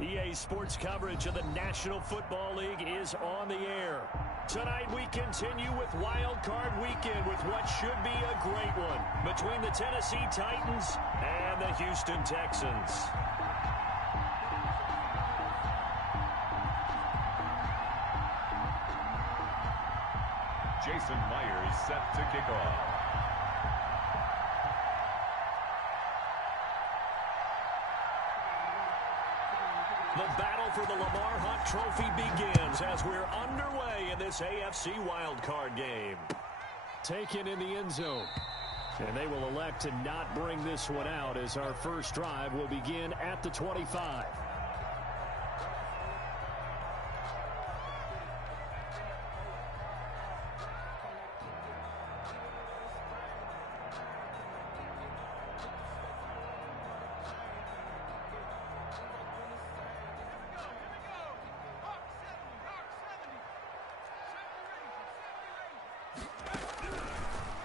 EA Sports coverage of the National Football League is on the air. Tonight we continue with Wild Card Weekend with what should be a great one between the Tennessee Titans and the Houston Texans. Jason Myers set to kick off. The battle for the Lamar Hunt Trophy begins as we're underway in this AFC wildcard game. Taken in the end zone. And they will elect to not bring this one out as our first drive will begin at the 25.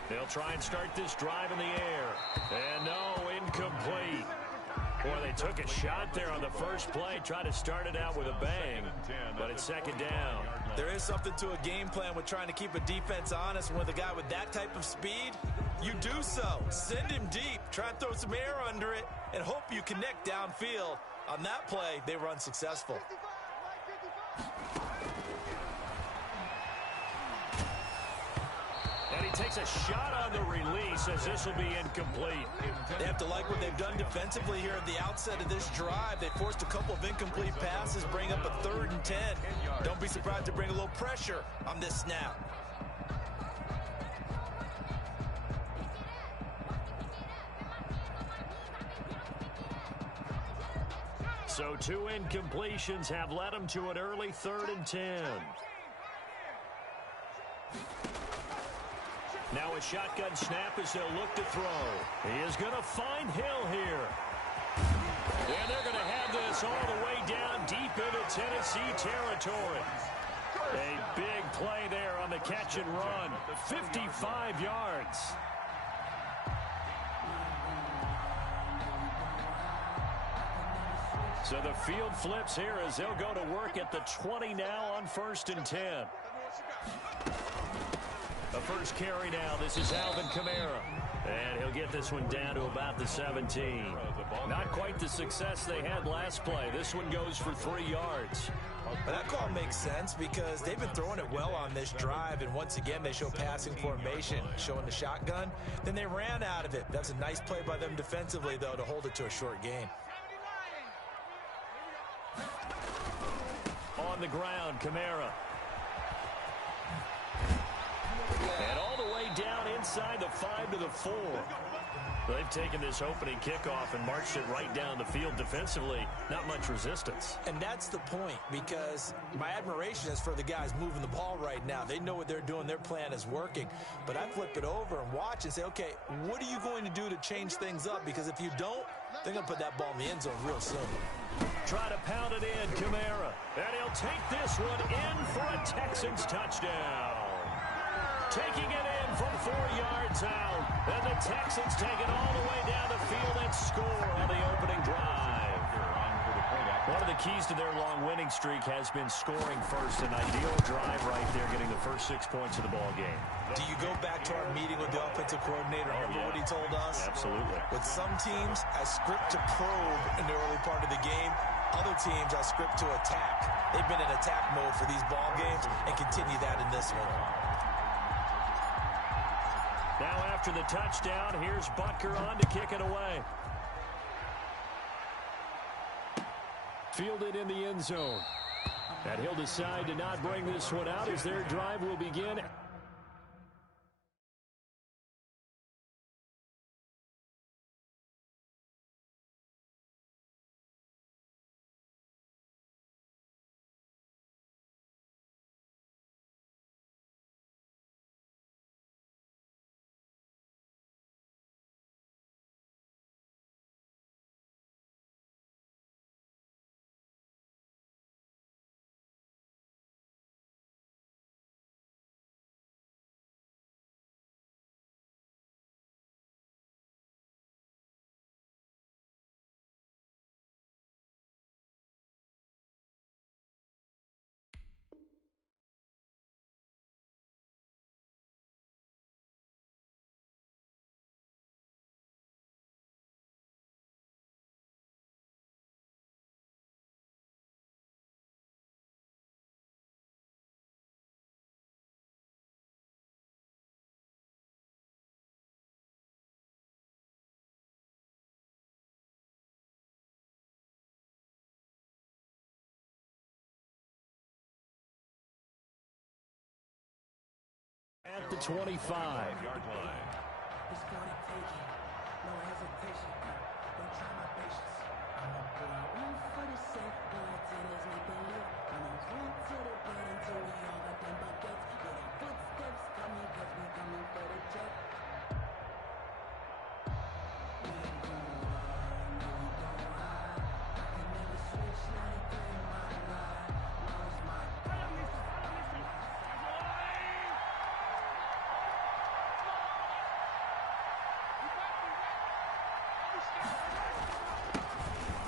They'll try and start this drive in the air. And no, incomplete. Boy, they took a shot there on the first play, tried to start it out with a bang, but it's second down. There is something to a game plan with trying to keep a defense honest. When with a guy with that type of speed, you do so. Send him deep, try and throw some air under it, and hope you connect downfield. On that play, they were unsuccessful. And he takes a shot on the release as this will be incomplete. They have to like what they've done defensively here at the outset of this drive. They forced a couple of incomplete passes, bring up a 3rd and 10. Don't be surprised to bring a little pressure on this snap. So 2 incompletions have led them to an early 3rd and 10. Now a shotgun snap as they'll look to throw. He is going to find Hill here. And they're going to have this all the way down deep into Tennessee territory. A big play there on the catch and run. 55 yards. So the field flips here as they'll go to work at the 20 now on 1st and 10. The first carry now. This is Alvin Kamara. And he'll get this one down to about the 17. Not quite the success they had last play. This one goes for 3 yards. But that call makes sense because they've been throwing it well on this drive. And once again, they show passing formation, showing the shotgun. Then they ran out of it. That's a nice play by them defensively, though, to hold it to a short gain. On the ground, Kamara. And all the way down inside the 5 to the 4. They've taken this opening kickoff and marched it right down the field defensively. Not much resistance. And that's the point, because my admiration is for the guys moving the ball right now. They know what they're doing. Their plan is working. But I flip it over and watch and say, okay, what are you going to do to change things up? Because if you don't, they're going to put that ball in the end zone real soon. Try to pound it in, Kamara. And he'll take this one in for a Texans touchdown. Taking it in from 4 yards out. And the Texans take it all the way down the field and score on the opening drive. One of the keys to their long winning streak has been scoring first. An ideal drive right there, getting the first 6 points of the ball game. Do you go back to our meeting with the offensive coordinator? Remember what he told us? Absolutely. With some teams, I script to probe in the early part of the game. Other teams, I script to attack. They've been in attack mode for these ball games and continue that in this one. Now after the touchdown, here's Butker on to kick it away. Fielded in the end zone. And he'll decide to not bring this one out as their drive will begin at the 25. 5-yard line.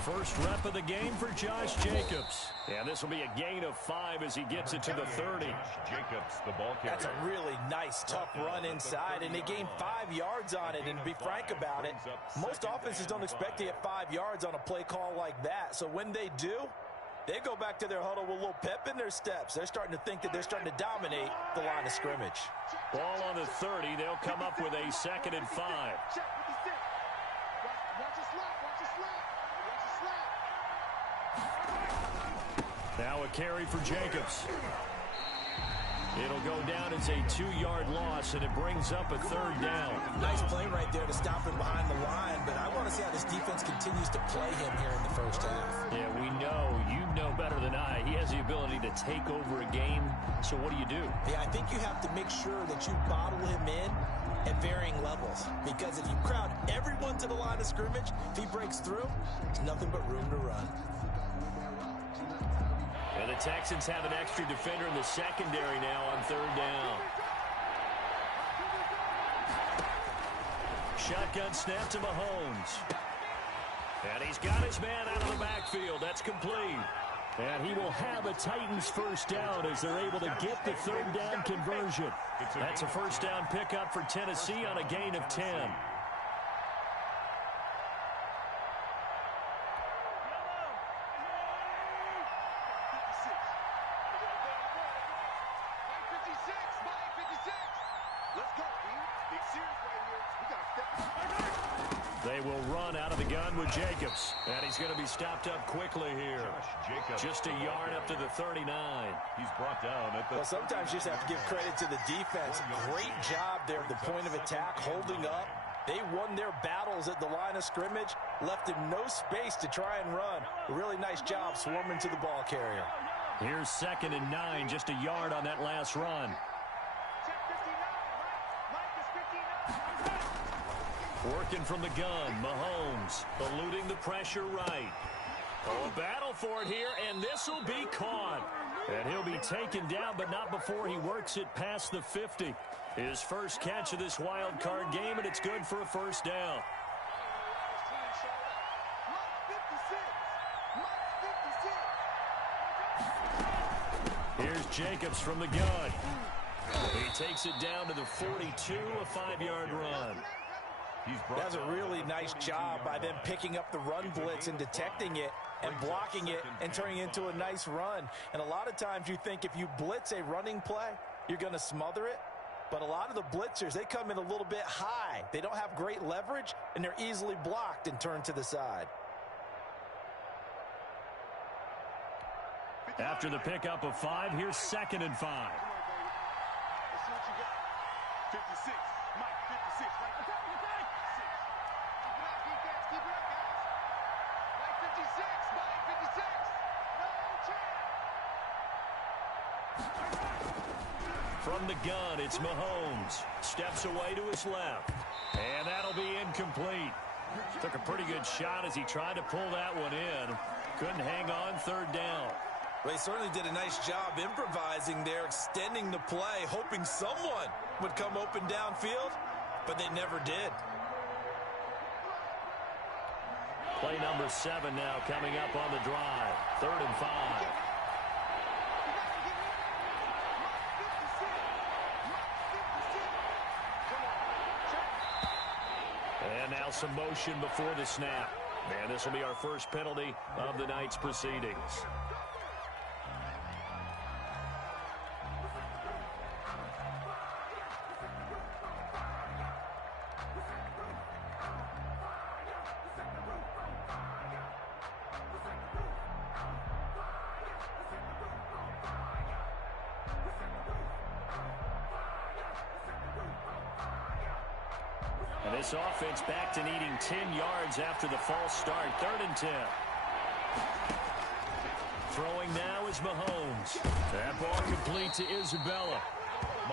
First rep of the game for Josh Jacobs. And this will be a gain of 5 as he gets it to the 30. Jacobs, the ball carrier. That's a really nice, tough run inside, and they gained 5 yards on it. And to be frank about it, most offenses don't expect to get 5 yards on a play call like that. So when they do, they go back to their huddle with a little pep in their steps. They're starting to think that they're starting to dominate the line of scrimmage. Ball on the 30. They'll come up with a 2nd and 5. Now a carry for Jacobs. It'll go down as a 2-yard loss, and it brings up a 3rd down. Nice play right there to stop him behind the line, but I want to see how this defense continues to play him here in the first half. Yeah, we know. You know better than I. He has the ability to take over a game, so what do you do? Yeah, I think you have to make sure that you bottle him in at varying levels, because if you crowd everyone to the line of scrimmage, if he breaks through, there's nothing but room to run. And the Texans have an extra defender in the secondary now on 3rd down. Shotgun snap to Mahomes. And he's got his man out of the backfield. That's complete. And he will have a Titans first down as they're able to get the 3rd down conversion. That's a first down pickup for Tennessee on a gain of 10. They will run out of the gun with Jacobs. And he's going to be stopped up quickly here. Just a yard up to the 39. He's brought down at the... Well, sometimes you just have to give credit to the defense. Great job there at the point of attack, holding up. They won their battles at the line of scrimmage, left him no space to try and run. A really nice job swarming to the ball carrier. Here's 2nd and 9, just a yard on that last run. Working from the gun, Mahomes eluding the pressure right. Oh, a battle for it here, and this will be caught. And he'll be taken down, but not before he works it past the 50. His first catch of this wild card game, and it's good for a first down. Here's Jacobs from the gun. He takes it down to the 42, a 5-yard run. That's a really nice job by them picking up the run blitz and detecting it and blocking it and turning it into a nice run. And a lot of times you think if you blitz a running play, you're going to smother it. But a lot of the blitzers, they come in a little bit high. They don't have great leverage, and they're easily blocked and turned to the side. After the pickup of 5, here's 2nd and 5. Let's see what you got. 56. Mike, 56. Right. Attack. Keep it up, defense. Keep it up, guys. Mike, 56. Mike, 56. No chance. From the gun, it's Mahomes. Steps away to his left. And that'll be incomplete. Took a pretty good shot as he tried to pull that one in. Couldn't hang on 3rd down. Well, he certainly did a nice job improvising there, extending the play, hoping someone would come open downfield, but they never did. Play number 7 now coming up on the drive. 3rd and 5. And now some motion before the snap. And this will be our first penalty of the night's proceedings. And this offense back to needing 10 yards after the false start. 3rd and 10. Throwing now is Mahomes. That ball complete to Isabella.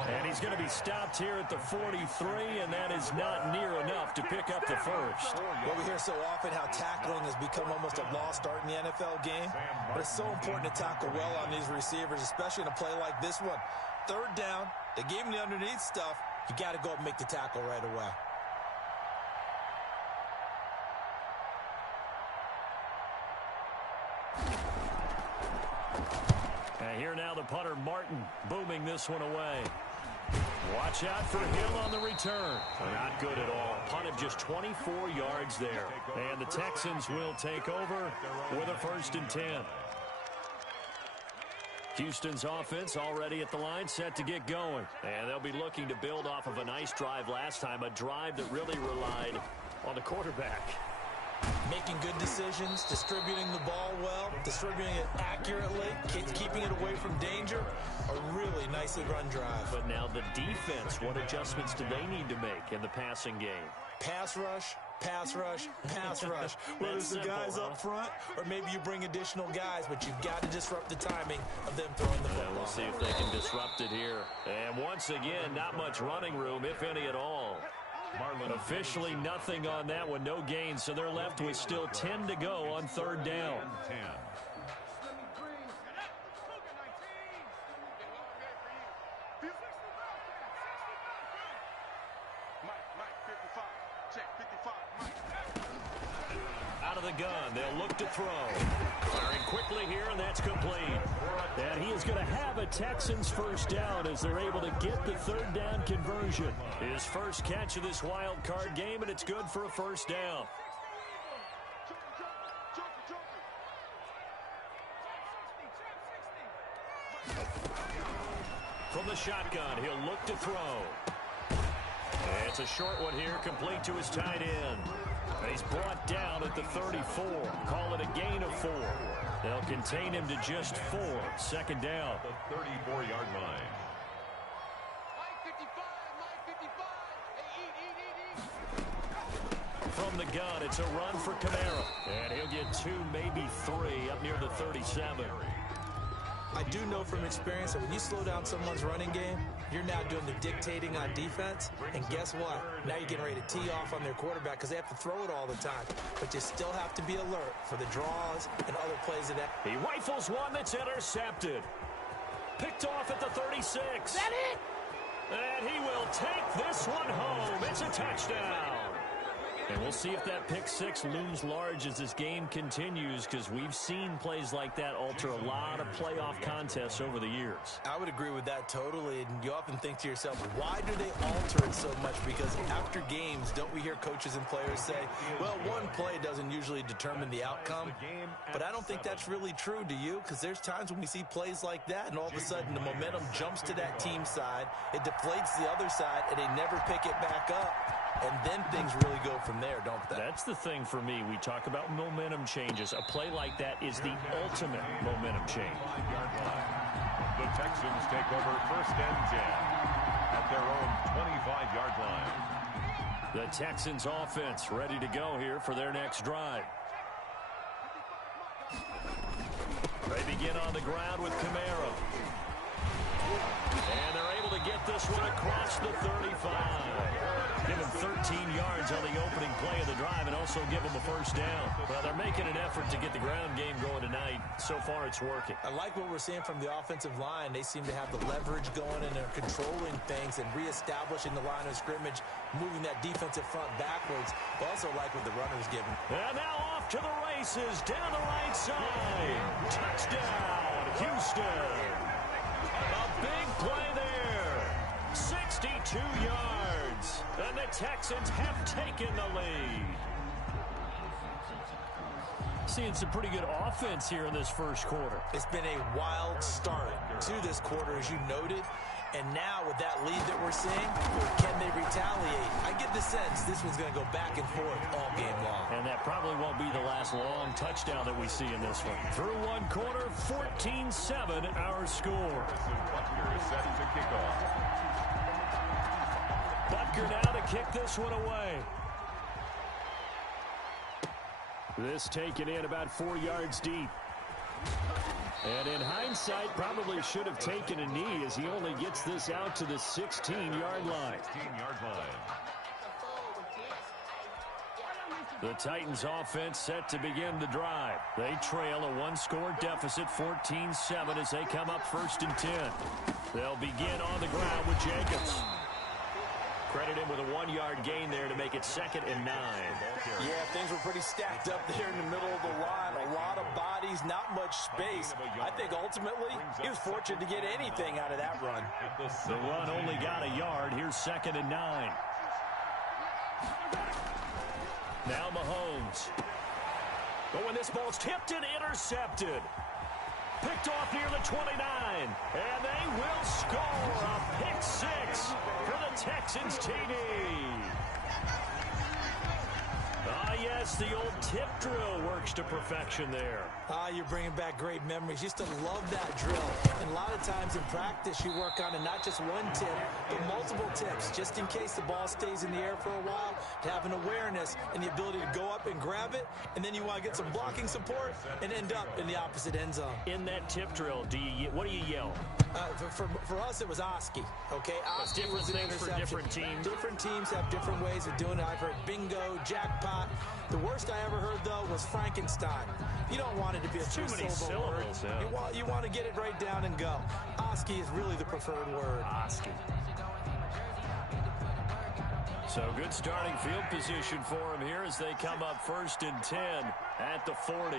And he's going to be stopped here at the 43, and that is not near enough to pick up the first. Well, we hear so often how tackling has become almost a lost art in the NFL game. But it's so important to tackle well on these receivers, especially in a play like this one. 3rd down, they gave him the underneath stuff. You got to go up and make the tackle right away. And here now the punter, Martin, booming this one away. Watch out for Hill on the return. Not good at all. Punt of just 24 yards there. And the Texans will take over with a 1st and 10. Houston's offense already at the line, set to get going. And they'll be looking to build off of a nice drive last time, a drive that really relied on the quarterback. Making good decisions, distributing the ball well, distributing it accurately, keeping it away from danger. A really nicely run drive. But now the defense, what adjustments do they need to make in the passing game? Pass rush, pass rush, pass rush. Whether it's the guys up front or maybe you bring additional guys, but you've got to disrupt the timing of them throwing the football. We'll see if they can disrupt it here. And once again, not much running room, if any at all. Officially nothing on that one, no gain, so they're left with still 10 to go on 3rd down. Out of the gun, they'll look to throw. Firing quickly here, and that's complete. And he is going to have a Texans 1st down as they're able to get the 3rd down conversion. His first catch of this wild card game, and it's good for a 1st down. From the shotgun, he'll look to throw. It's a short one here, complete to his tight end. And he's brought down at the 34. Call it a gain of 4. They'll contain him to just 4. 2nd down. The 34-yard line. From the gun, it's a run for Kamara. And he'll get 2, maybe 3, up near the 37. I do know from experience that when you slow down someone's running game, you're now doing the dictating on defense. And guess what? Now you're getting ready to tee off on their quarterback because they have to throw it all the time. But you still have to be alert for the draws and other plays of that. He rifles one that's intercepted. Picked off at the 36. That it? And he will take this one home. It's a touchdown. And we'll see if that pick 6 looms large as this game continues, because we've seen plays like that alter a lot of playoff contests over the years. I would agree with that totally. And you often think to yourself, why do they alter it so much? Because after games, don't we hear coaches and players say, well, one play doesn't usually determine the outcome. But I don't think that's really true, do you? Because there's times when we see plays like that, and all of a sudden the momentum jumps to that team side, it deflates the other side, and they never pick it back up. And then things really go from there, don't they? That's the thing for me. We talk about momentum changes. A play like that is the ultimate momentum change. The Texans take over 1st and 10 at their own 25-yard line. The Texans offense ready to go here for their next drive. They begin on the ground with Kamara. And they're able to get this one across the 35. Give him 13 yards on the opening play of the drive and also give him a 1st down. Well, they're making an effort to get the ground game going tonight. So far, it's working. I like what we're seeing from the offensive line. They seem to have the leverage going, and they're controlling things and reestablishing the line of scrimmage, moving that defensive front backwards. I also like what the runner's giving. And now off to the races down the right side. Touchdown, Houston. A big play there. 62 yards. And the Texans have taken the lead. Seeing some pretty good offense here in this first quarter. It's been a wild start to this quarter, as you noted. And now with that lead that we're seeing, can they retaliate? I get the sense this one's going to go back and forth all game long. And that probably won't be the last long touchdown that we see in this one. Through one quarter, 14-7 our score. Butker is set to kick off. Butker Baker now to kick this one away. This taken in about 4 yards deep. And in hindsight, probably should have taken a knee as he only gets this out to the 16-yard line. 16-yard line. The Titans offense set to begin the drive. They trail a one-score deficit, 14-7, as they come up 1st and 10. They'll begin on the ground with Jacobs. Credit him with a 1-yard gain there to make it 2nd and 9. Yeah, things were pretty stacked up there in the middle of the line. A lot of bodies, not much space. I think ultimately he was fortunate to get anything out of that run. The run only got a yard. Here's 2nd and 9. Now Mahomes. Oh, and this ball's tipped and intercepted. Picked off near the 29. And they will score a pick 6 for the Texans TD. Ah, yes, the old tip drill works to perfection there. Ah, you're bringing back great memories. Used to love that drill. And a lot of times in practice, you work on it, not just one tip, but multiple tips, just in case the ball stays in the air for a while, to have an awareness and the ability to go up and grab it, and then you want to get some blocking support and end up in the opposite end zone. In that tip drill, what do you yell? For us, it was Oski, okay? Oski different was an things for interception. different teams. Different teams have different ways of doing it. I've heard bingo, jackpot. The worst I ever heard, though, was Frankenstein. You don't want it to be a Too many two-syllable word. syllables, yeah. You want to get it right down and go. Oski is really the preferred word. Oski. So good starting field position for him here as they come up 1st and 10 at the 40.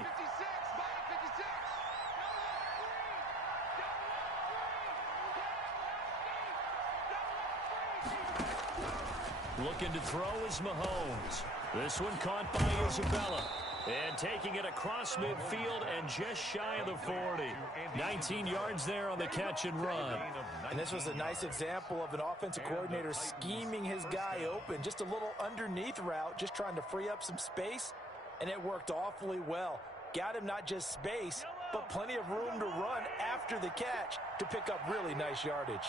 Looking to throw is Mahomes. This one caught by Isabella. And taking it across midfield and just shy of the 40. 19 yards there on the catch and run. And this was a nice example of an offensive coordinator scheming his guy open. Just a little underneath route, just trying to free up some space. And it worked awfully well. Got him not just space, but plenty of room to run after the catch to pick up really nice yardage.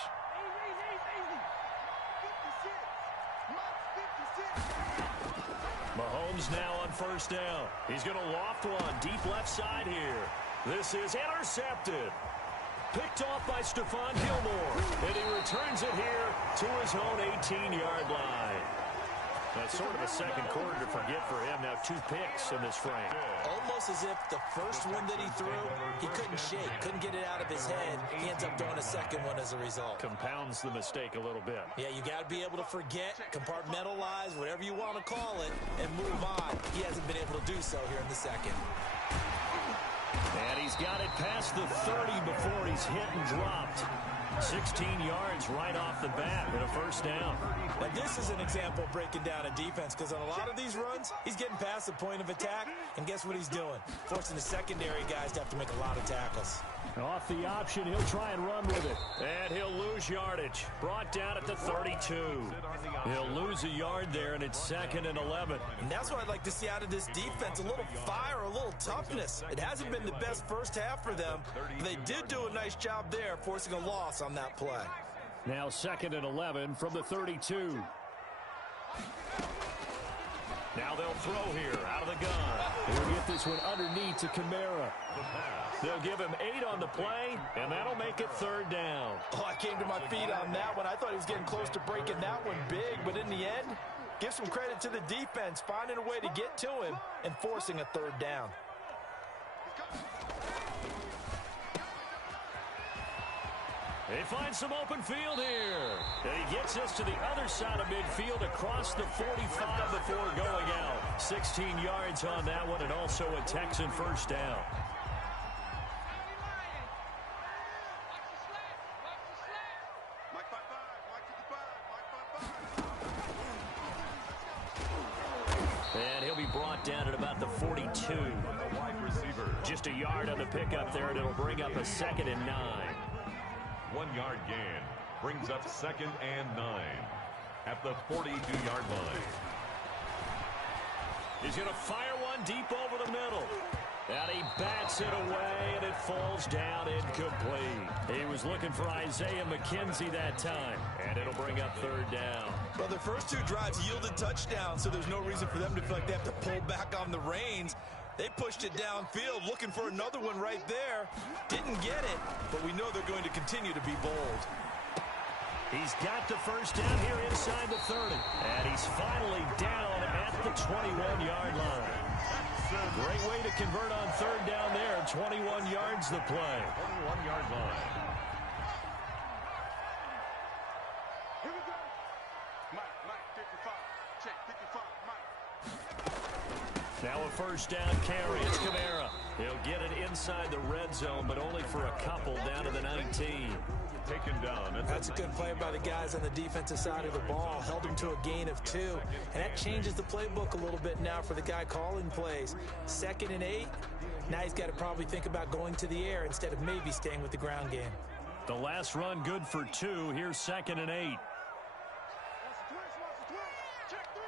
Mahomes now on 1st down. He's going to loft one deep left side here. This is intercepted. Picked off by Stephon Gilmore. And he returns it here to his own 18-yard line. That's sort of a second quarter to forget for him. Now 2 picks in this frame. Almost as if the first one that he threw, he couldn't shake, couldn't get it out of his head. He ends up throwing a second one as a result. Compounds the mistake a little bit. Yeah, you got to be able to forget, compartmentalize, whatever you want to call it, and move on. He hasn't been able to do so here in the second. And he's got it past the 30 before he's hit and dropped. 16 yards right off the bat and a 1st down. Now this is an example of breaking down a defense, because on a lot of these runs, he's getting past the point of attack, and guess what he's doing? Forcing the secondary guys to have to make a lot of tackles. Off the option, he'll try and run with it. And he'll lose yardage. Brought down at the 32. He'll lose a yard there, and it's 2nd and 11. And that's what I'd like to see out of this defense, a little fire, a little toughness. It hasn't been the best first half for them, but they did do a nice job there, forcing a loss on that play. Now 2nd and 11 from the 32. Now they'll throw here out of the gun. They'll get this one underneath to Kamara. They'll give him 8 on the play, and that'll make it 3rd down. Oh, I came to my feet on that one. I thought he was getting close to breaking that one big, but in the end, give some credit to the defense, finding a way to get to him and forcing a 3rd down. They find some open field here. And he gets us to the other side of midfield across the 45 before going out. 16 yards on that one, and also a Texan 1st down. And he'll be brought down at about the 42. Just a yard on the pickup there, and it'll bring up a 2nd and 9. 1-yard gain brings up 2nd and 9 at the 42-yard line. He's going to fire one deep over the middle. And he bats it away, and it falls down incomplete. He was looking for Isaiah McKenzie that time, and it'll bring up third down. Well, their first two drives yielded touchdowns, so there's no reason for them to feel like they have to pull back on the reins. They pushed it downfield, looking for another one right there. Didn't get it, but we know they're going to continue to be bold. He's got the first down here inside the 30. And he's finally down at the 21-yard line. Great way to convert on third down there. 21 yards the play. 21-yard line. Here we go. Mike, 55. Check, 55, Mike. Now a first down carry. It's Kamara. He'll get it inside the red zone, but only for a couple down to the 19. Taken down. That's a good play by the guys on the defensive side of the ball. Held him to a gain of 2. And that changes the playbook a little bit now for the guy calling plays. 2nd and 8. Now he's got to probably think about going to the air instead of maybe staying with the ground game. The last run good for 2. Here's 2nd and 8. Check three.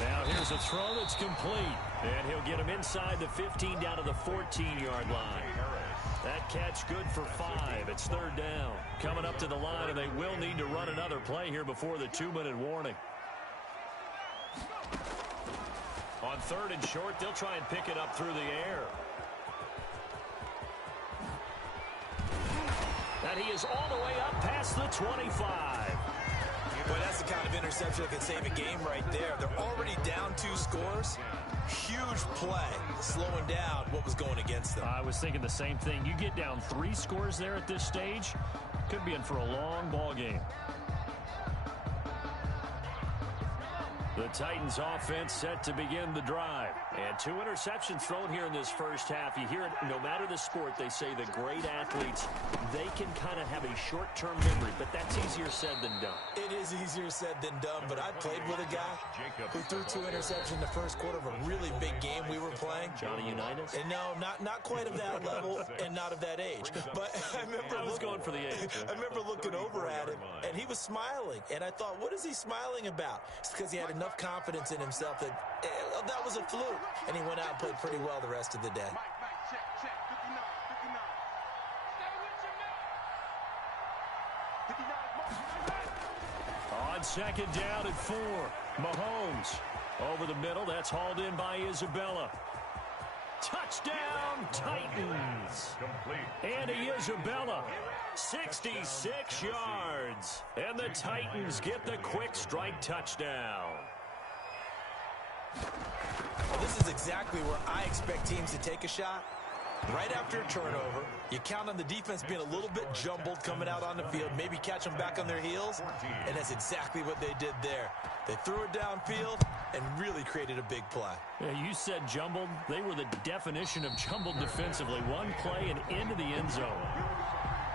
Now here's a throw that's complete. And he'll get him inside the 15 down to the 14-yard line. That catch good for 5. It's third down. Coming up to the line, and they will need to run another play here before the 2-minute warning. On 3rd and short, they'll try and pick it up through the air. And he is all the way up past the 25. Boy, that's the kind of interception that can save a game right there. They're already down 2 scores. Huge play, slowing down what was going against them. I was thinking the same thing. You get down 3 scores there at this stage, could be in for a long ball game. The Titans offense set to begin the drive. And 2 interceptions thrown here in this first half. You hear it, no matter the sport, they say the great athletes, they can kind of have a short-term memory, but that's easier said than done. It is easier said than done, but I played with a guy who threw 2 interceptions in the first quarter of a really big game we were playing. Johnny Unitas? And no, not quite of that level and not of that age. But I was going for the age. I remember looking over at him, and he was smiling. And I thought, what is he smiling about? It's because he had enough confidence in himself that that was a fluke. And he went out and played pretty well the rest of the day. Mike, check, 59, 59. Stay with your man. 59 is On 2nd down and 4, Mahomes over the middle. That's hauled in by Isabella. Touchdown, Titans. Complete. Andy Isabella, 66 yards. And the Titans get the quick strike touchdown. Well, this is exactly where I expect teams to take a shot. Right after a turnover, you count on the defense being a little bit jumbled coming out on the field, maybe catch them back on their heels, and that's exactly what they did there. They threw it downfield and really created a big play. Yeah, you said jumbled. They were the definition of jumbled defensively. One play and into the end zone.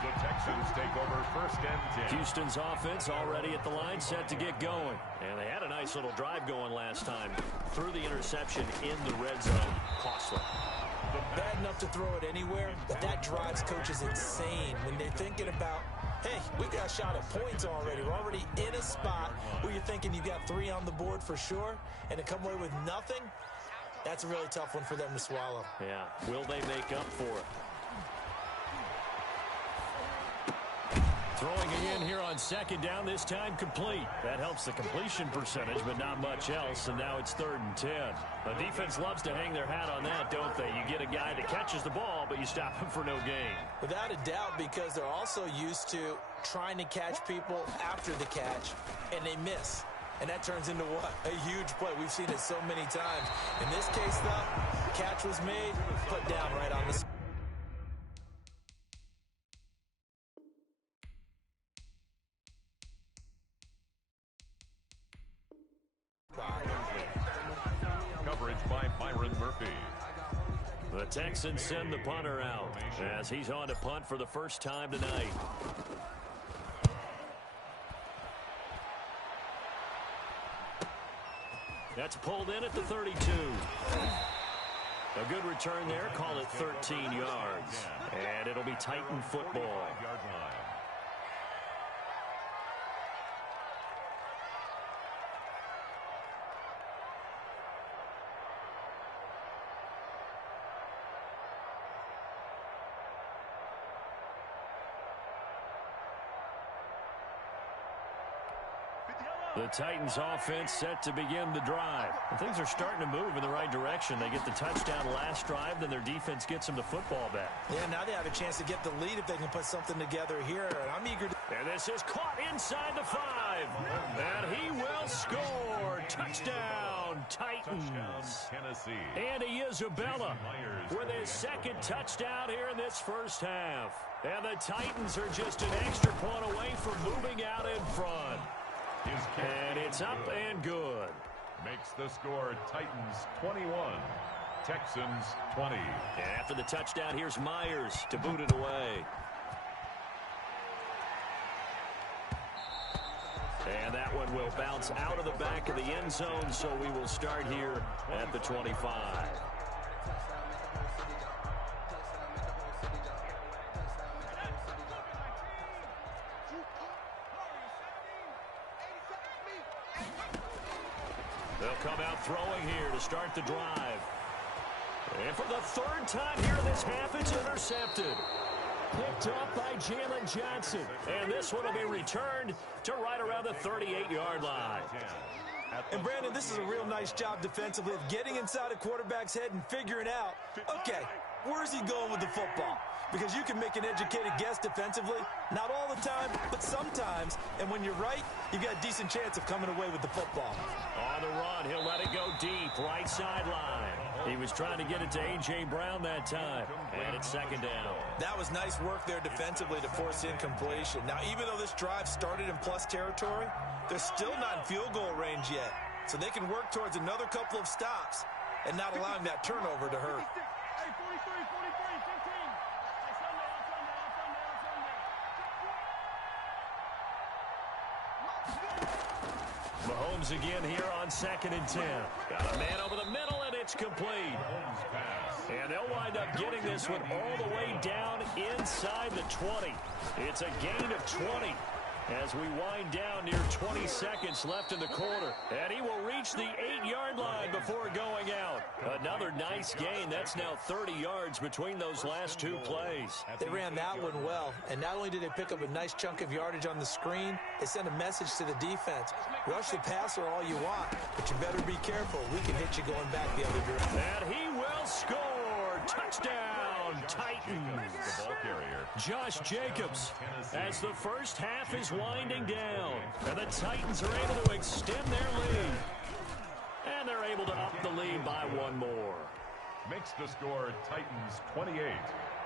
The Texans take over 1st and 10. Houston's offense already at the line, set to get going. And they had a nice little drive going last time. Threw the interception in the red zone. Costly. Bad enough to throw it anywhere, but that drives coaches insane when they're thinking about, hey, we've got a shot at points already. We're already in a spot where you're thinking you've got 3 on the board for sure, and to come away with nothing, that's a really tough one for them to swallow. Yeah. Will they make up for it? Throwing it in here on 2nd down, this time complete. That helps the completion percentage, but not much else, and now it's 3rd and 10. The defense loves to hang their hat on that, don't they? You get a guy that catches the ball, but you stop him for no gain. Without a doubt, because they're also used to trying to catch people after the catch, and they miss. And that turns into what? A huge play. We've seen it so many times. In this case, though, the catch was made, put down right on the spot. Coverage by Byron Murphy. The Texans send the punter out as he's on to punt for the first time tonight. That's pulled in at the 32. A good return there. Call it 13 yards. And it'll be Titan football. The Titans offense set to begin the drive. And things are starting to move in the right direction. They get the touchdown last drive, then their defense gets them the football back. Yeah, now they have a chance to get the lead if they can put something together here. And I'm eager to... And this is caught inside the 5. And he will score. Touchdown, Titans. Tennessee. Andy Isabella with his second touchdown here in this first half. And the Titans are just an extra point away from moving out in front. And it's up and good. Makes the score Titans 21, Texans 20. And after the touchdown, here's Myers to boot it away. And that one will bounce out of the back of the end zone, so we will start here at the 25. They'll come out throwing here to start the drive. And for the third time here this half, it's intercepted. Picked up by Jalen Johnson. And this one will be returned to right around the 38-yard line. And, Brandon, this is a real nice job defensively of getting inside a quarterback's head and figuring out, okay, where's he going with the football? Because you can make an educated guess defensively. Not all the time, but sometimes. And when you're right, you've got a decent chance of coming away with the football. On the run, he'll let it go deep, right sideline. He was trying to get it to A.J. Brown that time. And it's second down. That was nice work there defensively to force incompletion. Now, even though this drive started in plus territory, they're still not in field goal range yet. So they can work towards another couple of stops and not allowing that turnover to hurt. Mahomes again here on 2nd and 10. Got a man over the middle, and it's complete. And they'll wind up getting this one all the way down inside the 20. It's a gain of 20 as we wind down near 20 seconds left in the quarter. And he will reach the 8-yard line before going out. Another nice gain. That's now 30 yards between those last two plays. They ran that one well, and not only did they pick up a nice chunk of yardage on the screen, they sent a message to the defense. Rush the passer all you want, but you better be careful. We can hit you going back the other direction. And he will score. Touchdown, Titans. The ball carrier. Josh Jacobs, as the first half is winding down, and the Titans are able to extend their lead. And they're able to up the lead by one more. Makes the score Titans 28,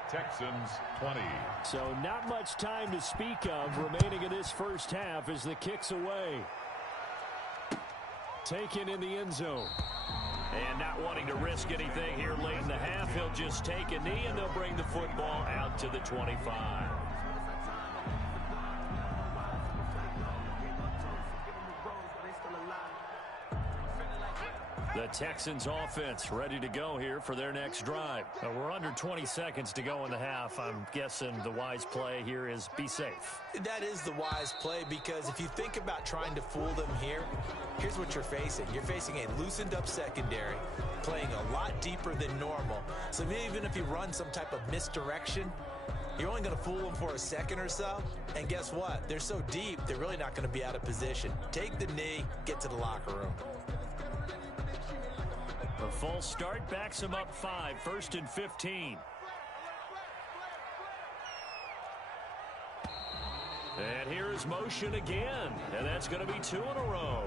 Texans 20. So not much time to speak of remaining in this first half as the kick's away. Taken in the end zone. And not wanting to risk anything here late in the half, he'll just take a knee and they'll bring the football out to the 25. The Texans offense ready to go here for their next drive. We're under 20 seconds to go in the half. I'm guessing the wise play here is be safe. That is the wise play, because if you think about trying to fool them here, here's what you're facing. You're facing a loosened up secondary, playing a lot deeper than normal. So even if you run some type of misdirection, you're only going to fool them for a second or so. And guess what? They're so deep, they're really not going to be out of position. Take the knee, get to the locker room. A false start backs him up 5, 1st and 15. And here is motion again, and that's going to be 2 in a row.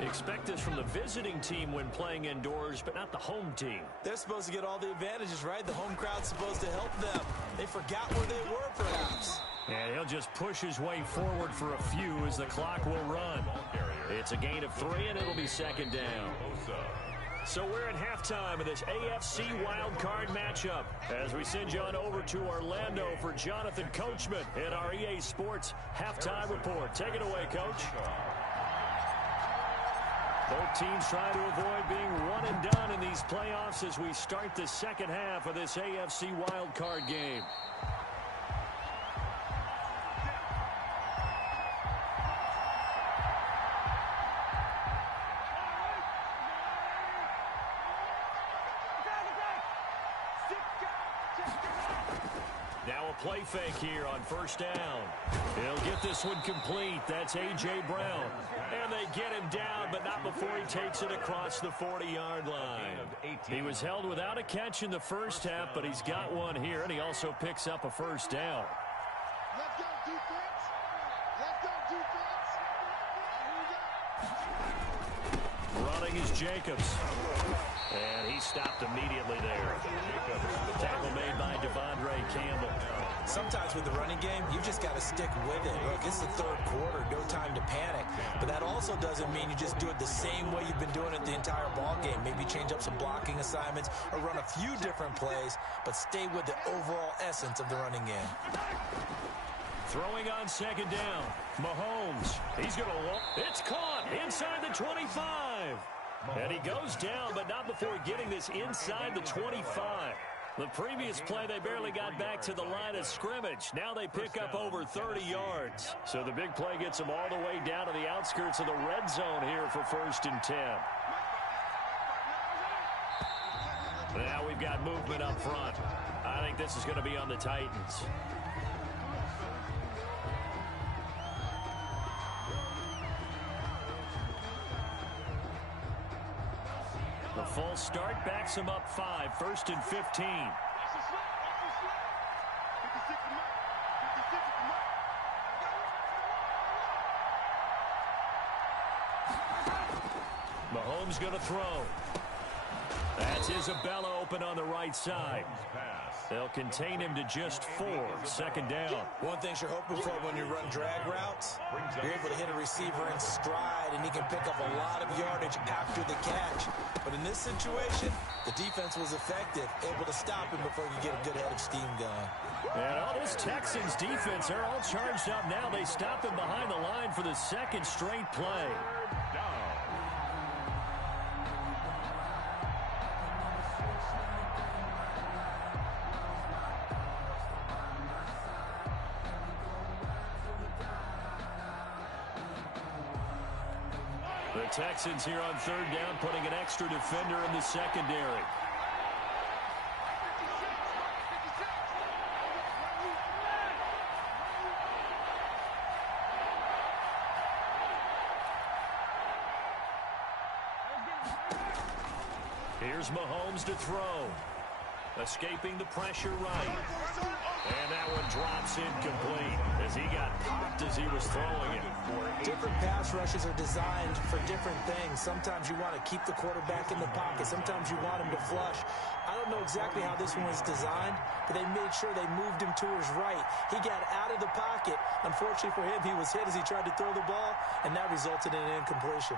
Expect this from the visiting team when playing indoors, but not the home team. They're supposed to get all the advantages, right? The home crowd's supposed to help them. They forgot where they were, perhaps. And he'll just push his way forward for a few as the clock will run. It's a gain of 3, and it'll be second down. So we're at halftime of this AFC wildcard matchup as we send you on over to Orlando for Jonathan Coachman in our EA Sports Halftime Report. Take it away, Coach. Both teams trying to avoid being one and done in these playoffs as we start the second half of this AFC wildcard game. Now a play fake here on first down. He'll get this one complete. That's A.J. Brown. And they get him down, but not before he takes it across the 40-yard line. He was held without a catch in the first half, but he's got one here, and he also picks up a first down. Let's go, defense. Let's go, defense. Here we go. Running is Jacobs. And he stopped immediately there. Tackle made by Devondre Campbell. Sometimes with the running game, you just got to stick with it. Look, it's the third quarter, no time to panic. But that also doesn't mean you just do it the same way you've been doing it the entire ball game. Maybe change up some blocking assignments or run a few different plays, but stay with the overall essence of the running game. Throwing on second down. Mahomes. He's going to look. It's caught inside the 25. And he goes down, but not before getting this inside the 25. The previous play, they barely got back to the line of scrimmage. Now they pick up over 30 yards. So the big play gets them all the way down to the outskirts of the red zone here for 1st and 10. Now we've got movement up front. I think this is going to be on the Titans. The full start backs him up 5, 1st and 15. Mahomes going to throw. That's Isabella open on the right side. They'll contain him to just 4, 2nd down. One thing you're hoping for when you run drag routes, you're able to hit a receiver in stride, and he can pick up a lot of yardage after the catch. But in this situation, the defense was effective, able to stop him before he could get a good head of steam going. And all this Texans defense, they're all charged up now. They stop him behind the line for the 2nd straight play. The Texans here on 3rd down, putting an extra defender in the secondary. Here's Mahomes to throw. Escaping the pressure right. And that one drops incomplete as he got popped as he was throwing it. Different pass rushes are designed for different things. Sometimes you want to keep the quarterback in the pocket. Sometimes you want him to flush. I don't know exactly how this one was designed, but they made sure they moved him to his right. He got out of the pocket. Unfortunately for him, he was hit as he tried to throw the ball, and that resulted in an incompletion.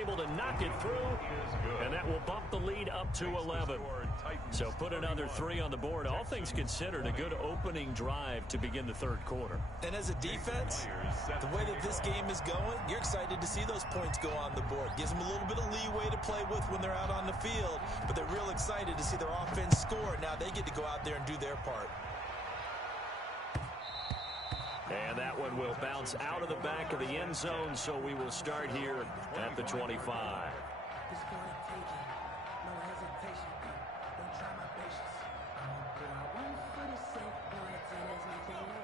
Able to knock it through, and that will bump the lead up to 11. So put another 3 on the board. All things considered, a good opening drive to begin the 3rd quarter. And as a defense, the way that this game is going, you're excited to see those points go on the board. Gives them a little bit of leeway to play with when they're out on the field, but they're real excited to see their offense score. Now they get to go out there and do their part. And that one will bounce out of the back of the end zone, so we will start here at the 25.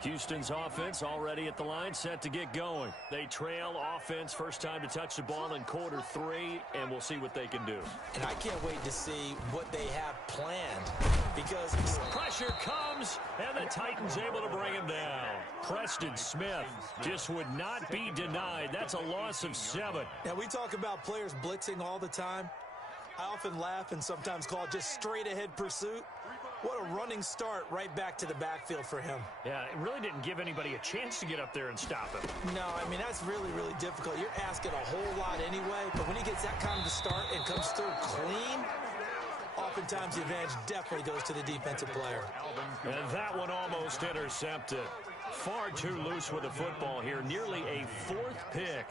Houston's offense already at the line, set to get going. They trail offense, first time to touch the ball in quarter 3, and we'll see what they can do. And I can't wait to see what they have planned, because pressure comes, and the Titans able to bring him down. Preston Smith just would not be denied. That's a loss of 7. Now, we talk about players blitzing all the time. I often laugh and sometimes call it just straight-ahead pursuit. What a running start right back to the backfield for him. Yeah, it really didn't give anybody a chance to get up there and stop him. No, I mean, that's really, really difficult. You're asking a whole lot anyway, but when he gets that kind of a start and comes through clean, oftentimes the advantage definitely goes to the defensive player. And that one almost intercepted. Far too loose with the football here. Nearly a 4th pick,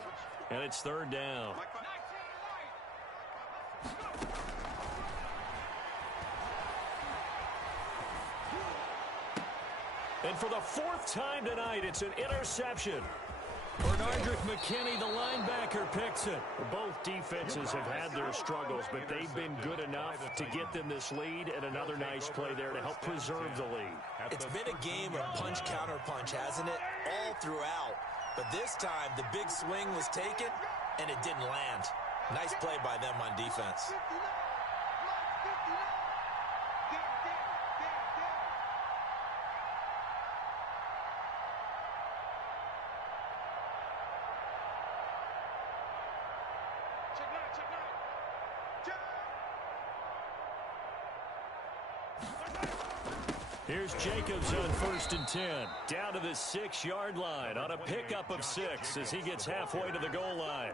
and it's 3rd down. And for the fourth time tonight, it's an interception. Bernardrick McKinney, the linebacker, picks it. Both defenses have had their struggles, but they've been good enough to get them this lead, and another nice play there to help preserve the lead. It's been a game of punch-counter-punch, hasn't it? All throughout. But this time, the big swing was taken, and it didn't land. Nice play by them on defense. Here's Jacobs on 1st and 10. Down to the 6-yard line on a pickup of 6 as he gets halfway to the goal line.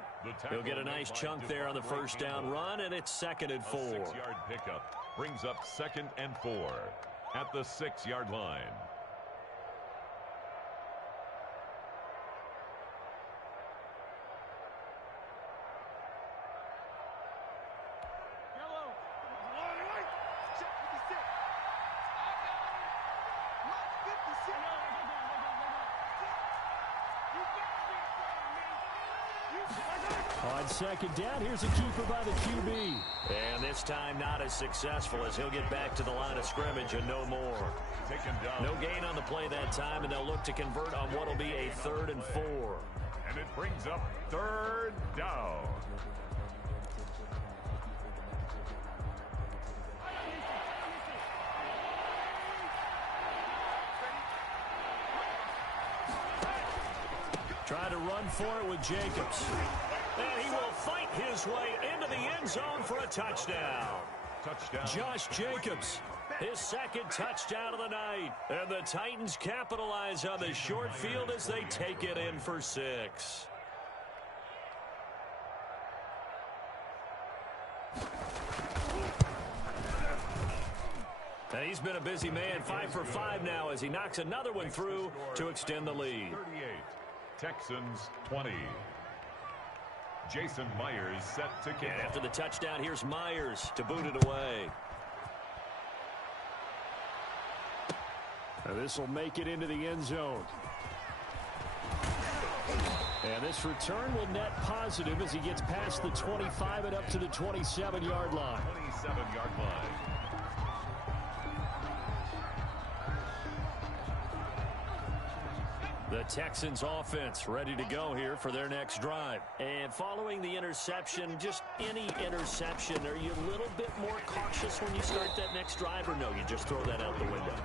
He'll get a nice chunk there on the first down run, and it's 2nd and 4. A 6-yard pickup brings up 2nd and 4 at the 6-yard line. On 2nd down, here's a keeper by the QB. And this time not as successful as he'll get back to the line of scrimmage and no more. No gain on the play that time, and they'll look to convert on what will be a 3rd and 4. And it brings up 3rd down. Try to run for it with Jacobs. And he will fight his way into the end zone for a touchdown. Josh Jacobs, his 2nd touchdown of the night. And the Titans capitalize on the short field as they take it in for 6. And he's been a busy man, 5 for 5 now as he knocks another one through to extend the lead. 38, Texans 20. Jason Myers set to kick. And after the touchdown, here's Myers to boot it away. And this will make it into the end zone. And this return will net positive as he gets past the 25 and up to the 27-yard line. 27-yard line. The Texans offense ready to go here for their next drive. And following the interception, just any interception, are you a little bit more cautious when you start that next drive, or no, you just throw that out the window?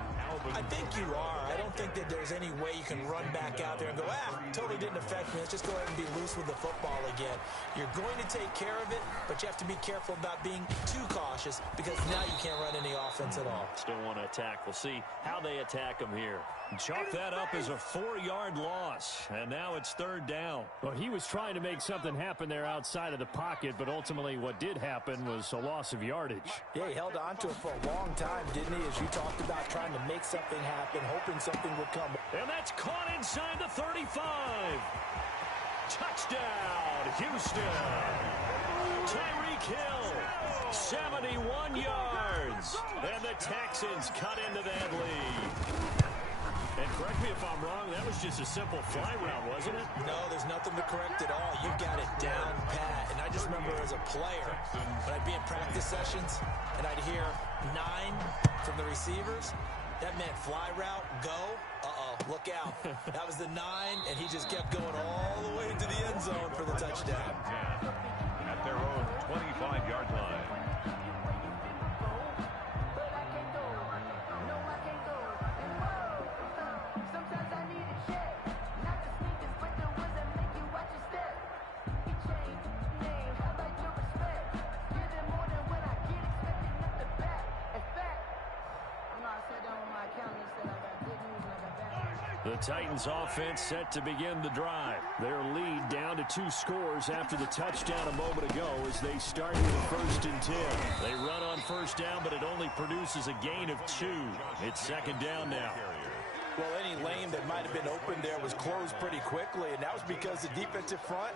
I think you are. I don't think that there's any way you can run back out there and go, totally didn't affect me. Let's just go ahead and be loose with the football again. You're going to take care of it, but you have to be careful about being too cautious because now you can't run any offense at all. Still want to attack. We'll see how they attack them here. Chalk that up as a 4-yard loss, and now it's 3rd down. Well, he was trying to make something happen there outside of the pocket, but ultimately what did happen was a loss of yardage. Yeah, he held on to it for a long time, didn't he, as you talked about trying to make something happen, hoping something would come. And that's caught inside the 35. Touchdown, Houston. Tyreek Hill, 71 yards. And the Texans cut into that lead. And correct me if I'm wrong, that was just a simple fly route, wasn't it? No, there's nothing to correct at all. You got it down pat. And I just remember as a player, when I'd be in practice sessions, and I'd hear 9 from the receivers, that meant fly route, go, look out. That was the 9, and he just kept going all the way into the end zone for the touchdown. At their own 25-yard line. The Titans offense set to begin the drive. Their lead down to 2 scores after the touchdown a moment ago as they start with a 1st and 10. They run on 1st down, but it only produces a gain of 2. It's 2nd down now. Well, any lane that might have been open there was closed pretty quickly, and that was because the defensive front,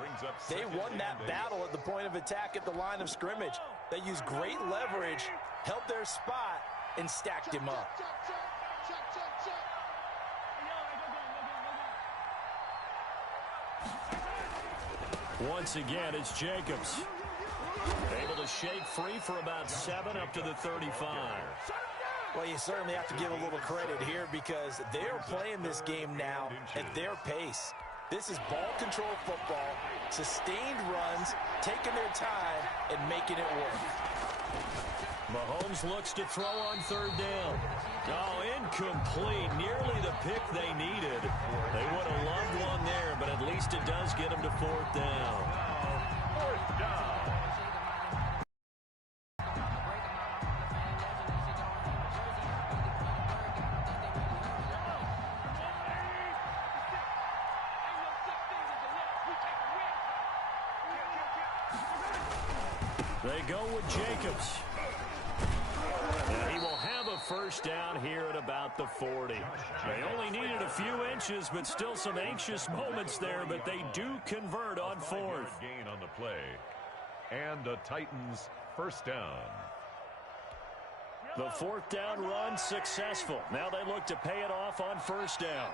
they won that battle at the point of attack at the line of scrimmage. They used great leverage, held their spot, and stacked him up. Once again, it's Jacobs. Able to shake free for about 7 up to the 35. Well, you certainly have to give a little credit here because they're playing this game now at their pace. This is ball control football, sustained runs, taking their time, and making it work. Mahomes looks to throw on 3rd down. Oh, incomplete. Nearly the pick they needed. They would have loved one there, but at least it does get them to 4th down. 4th down. They go with Jacobs. And he will have a 1st down here at about the 40. They only needed a few inches, but still some anxious moments there, but they do convert on 4th. Gain on the play. And the Titans 1st down. The 4th down run successful. Now they look to pay it off on 1st down.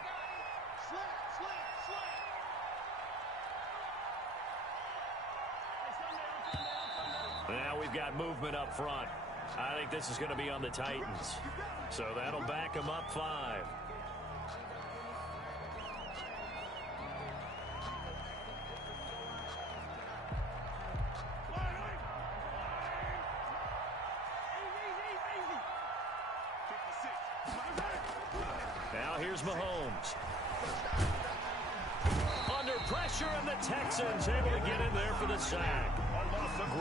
Now we've got movement up front. I think this is going to be on the Titans. So that'll back them up 5. Now here's Mahomes. Under pressure, and the Texans able to get in there for the sack.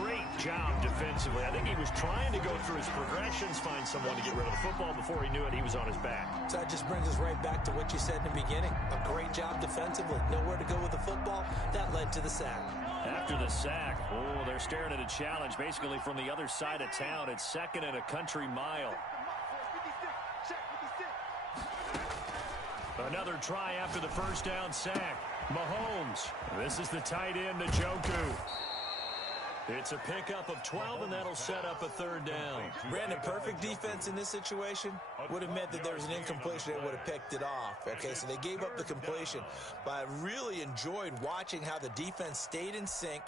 Great job defensively. I think he was trying to go through his progressions, find someone to get rid of the football. Before he knew it, he was on his back. So that just brings us right back to what you said in the beginning. A great job defensively. Nowhere to go with the football. That led to the sack. After the sack, oh, they're staring at a challenge basically from the other side of town. It's 2nd and a country mile. Another try after the 1st down sack. Mahomes. This is the tight end, Njoku. It's a pickup of 12, and that'll set up a 3rd down. Brandon, perfect defense in this situation would have meant that there was an incompletion that would have picked it off. Okay, so they gave up the completion. But I really enjoyed watching how the defense stayed in sync,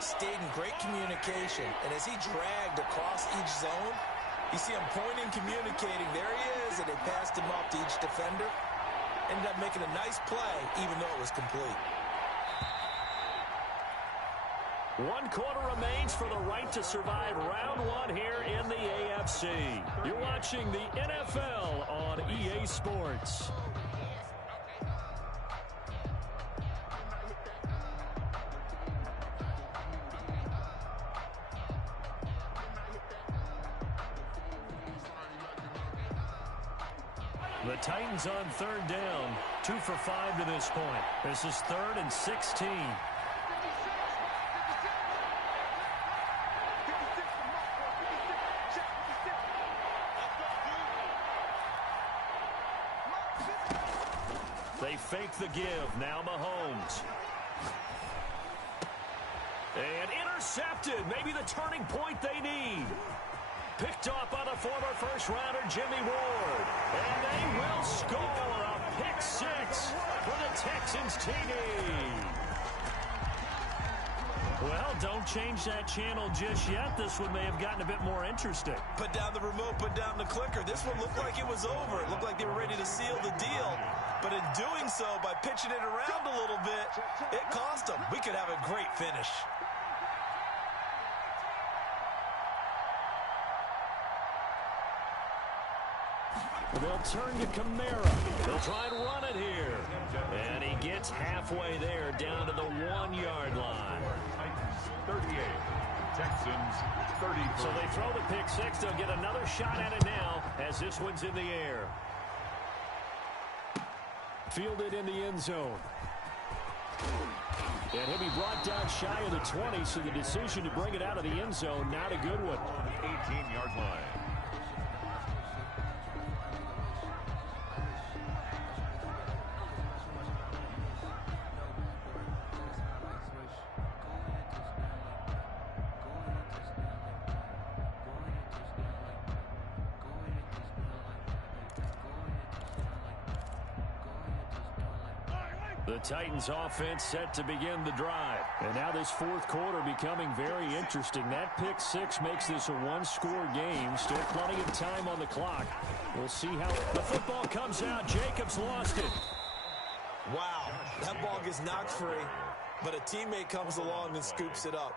stayed in great communication, and as he dragged across each zone, you see him pointing, communicating. There he is, and they passed him off to each defender. Ended up making a nice play, even though it was complete. 1 quarter remains for the right to survive round 1 here in the AFC. You're watching the NFL on EA Sports. The Titans on 3rd down, 2 for 5 to this point. This is 3rd and 16. They fake the give. Now Mahomes. And intercepted. Maybe the turning point they need. Picked off by the former first-rounder Jimmy Ward. And they will score a pick 6 for the Texans TD. Well, don't change that channel just yet. This one may have gotten a bit more interesting. Put down the remote, put down the clicker. This one looked like it was over. It looked like they were ready to seal the deal. But in doing so, by pitching it around a little bit, it cost them. We could have a great finish. They'll turn to Kamara. They'll try and run it here. And he gets halfway there, down to the 1-yard line. Titans 38. Texans 30. So they throw the pick 6. They'll get another shot at it now as this one's in the air. Fielded in the end zone. And he'll be brought down shy of the 20, so the decision to bring it out of the end zone, not a good one. 18-yard line. The Titans offense set to begin the drive. And now this fourth quarter becoming very interesting. That pick six makes this a one-score game. Still plenty of time on the clock. We'll see how the football comes out. Jacobs lost it. Wow, that ball gets knocked free, but a teammate comes along and scoops it up.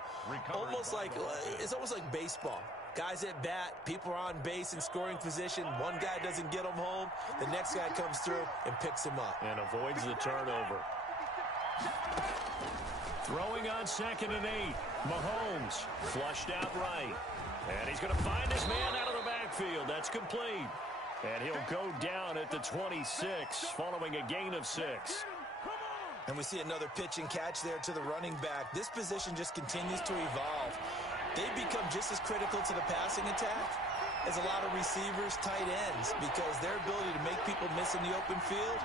It's almost like baseball. Guys at bat, people are on base in scoring position. One guy doesn't get him home. The next guy comes through and picks him up. And avoids the turnover. Throwing on 2nd and 8. Mahomes flushed out right. And he's going to find his man out of the backfield. That's complete. And he'll go down at the 26 following a gain of 6. And we see another pitch and catch there to the running back. This position just continues to evolve. They become just as critical to the passing attack as a lot of receivers, tight ends, because their ability to make people miss in the open field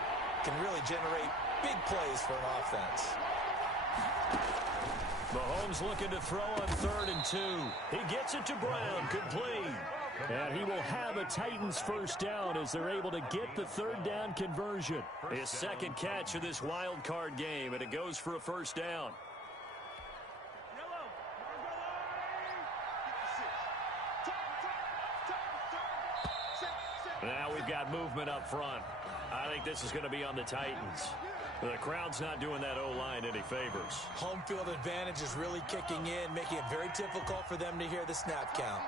can really generate big plays for an offense. Mahomes looking to throw on 3rd and 2. He gets it to Brown, complete. And he will have a Titans first down as they're able to get the 3rd down conversion. His second catch of this wild card game, and it goes for a first down. Now we've got movement up front. I think this is going to be on the Titans. The crowd's not doing that O-line any favors. Home field advantage is really kicking in, making it very difficult for them to hear the snap count.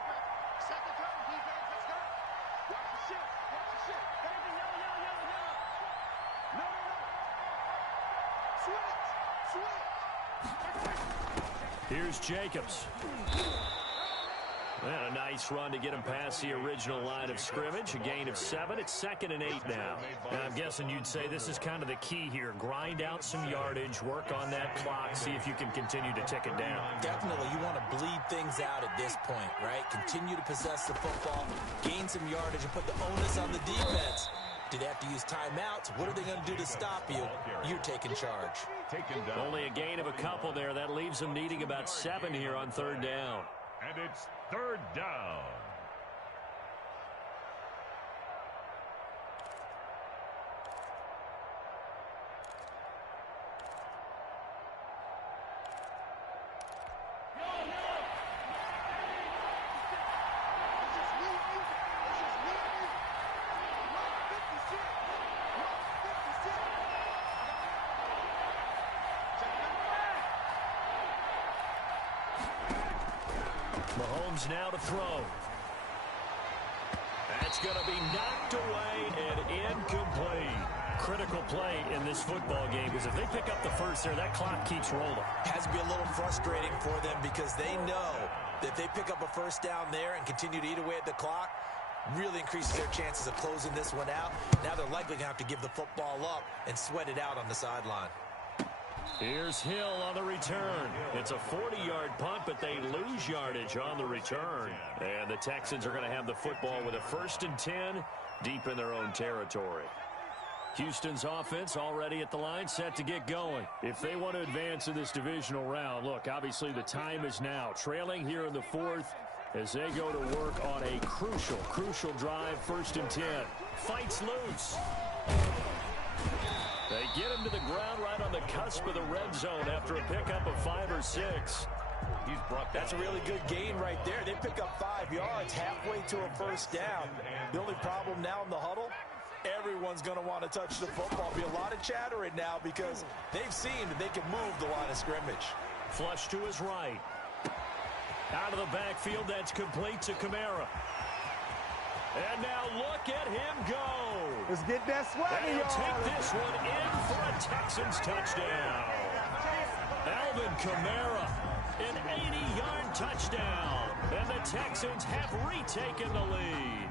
Here's Jacobs. And a nice run to get him past the original line of scrimmage. A gain of 7. It's 2nd and 8 now. And I'm guessing you'd say this is kind of the key here. Grind out some yardage, work on that clock, see if you can continue to tick it down. Definitely. You want to bleed things out at this point, right? Continue to possess the football, gain some yardage, and put the onus on the defense. Do they have to use timeouts? What are they going to do to stop you? You're taking charge. Only a gain of a couple there. That leaves them needing about 7 here on 3rd down. And it's 3rd down. Mahomes now to throw. That's going to be knocked away and incomplete. Critical play in this football game, because if they pick up the first there, that clock keeps rolling. Has to be a little frustrating for them because they know that if they pick up a first down there and continue to eat away at the clock, really increases their chances of closing this one out. Now they're likely going to have to give the football up and sweat it out on the sideline. Here's Hill on the return. It's a 40-yard punt, but they lose yardage on the return. And the Texans are going to have the football with a 1st and 10 deep in their own territory. Houston's offense already at the line, set to get going. If they want to advance in this divisional round, look, obviously the time is now. Trailing here in the 4th as they go to work on a crucial drive, 1st and 10. Fights loose. They get him to the ground right on the cusp of the red zone after a pickup of 5 or 6. He's brought That's a really good gain right there. They pick up 5 yards halfway to a first down. The only problem now in the huddle, everyone's going to want to touch the football. Be a lot of chatter right now because they've seen that they can move the line of scrimmage. Flush to his right. Out of the backfield, that's complete to Kamara. And now look at him go. Let's get that swagger, And he'll y'all. take this one in for a Texans touchdown. Alvin Kamara, an 80-yard touchdown. And the Texans have retaken the lead.